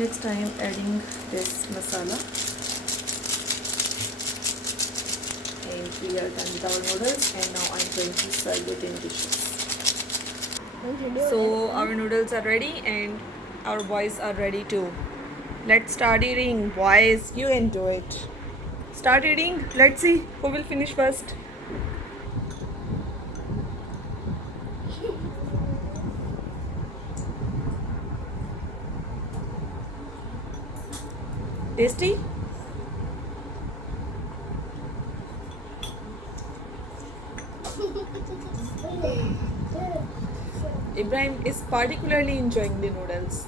Next I am adding this masala, and we are done with our noodles, and now I'm going to serve it in dishes. So our noodles are ready and our boys are ready too. Let's start eating, boys. You can do it. Start eating. Let's see who will finish first. Tasty? Ibrahim is particularly enjoying the noodles.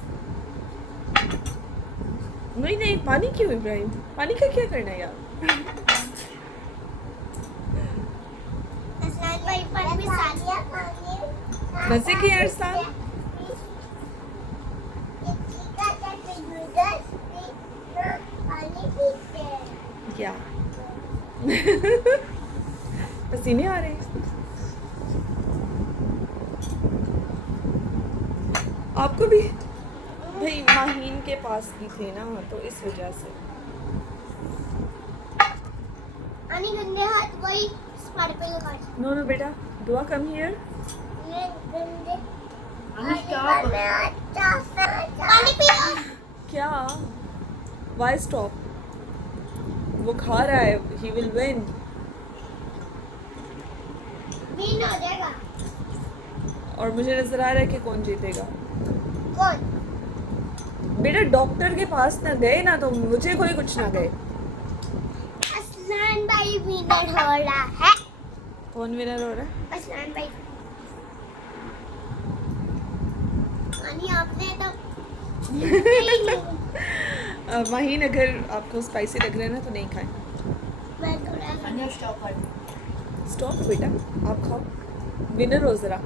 नहीं पानी क्यों इब्राहिम? पानी का क्या करना है यार? मजे की अरसान? क्या? पसीने आ रहे हैं? आपको भी? भाई माहीन के पास भी थे ना, तो इस वजह से। गंदे हाथ वही स्पार्क पे लगा। नो बेटा, दुआ कम हियर। ये गंदे पानी पियो। क्या? Why stop? वो खा रहा है, he will win. विन हो जाएगा। और मुझे नजर आ रहा है कि कौन जीतेगा। कौन? बेटा डॉक्टर के पास ना गए ना, तो मुझे कोई कुछ ना गए। असलान भाई विनर हो रहा है। कौन विनर हो रहा है? असलान भाई। पानी आपने तो माहीन, अगर आपको स्पाइसी लग रहा है ना तो नहीं खाएं। मैं थोड़ा स्टॉप बेटा, आप खाओ। विनर हो जरा।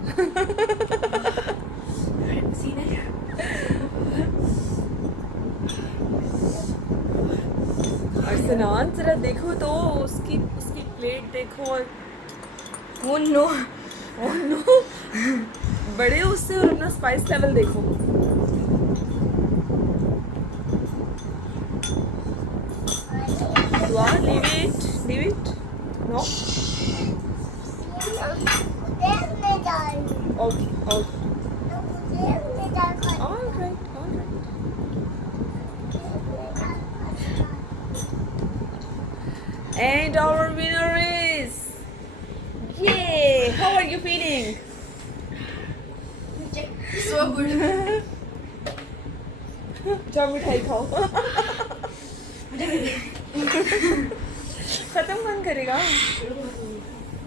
अर्सनान जरा देखो तो, उसकी प्लेट देखो। और ओह नो, बड़े उससे और अपना स्पाइस लेवल देखो। दुआ, leave it, no? Okay. All right. And our winner is, yay! How are you feeling? So good. जाओ मिठाई खाओ। खत्म कौन करेगा?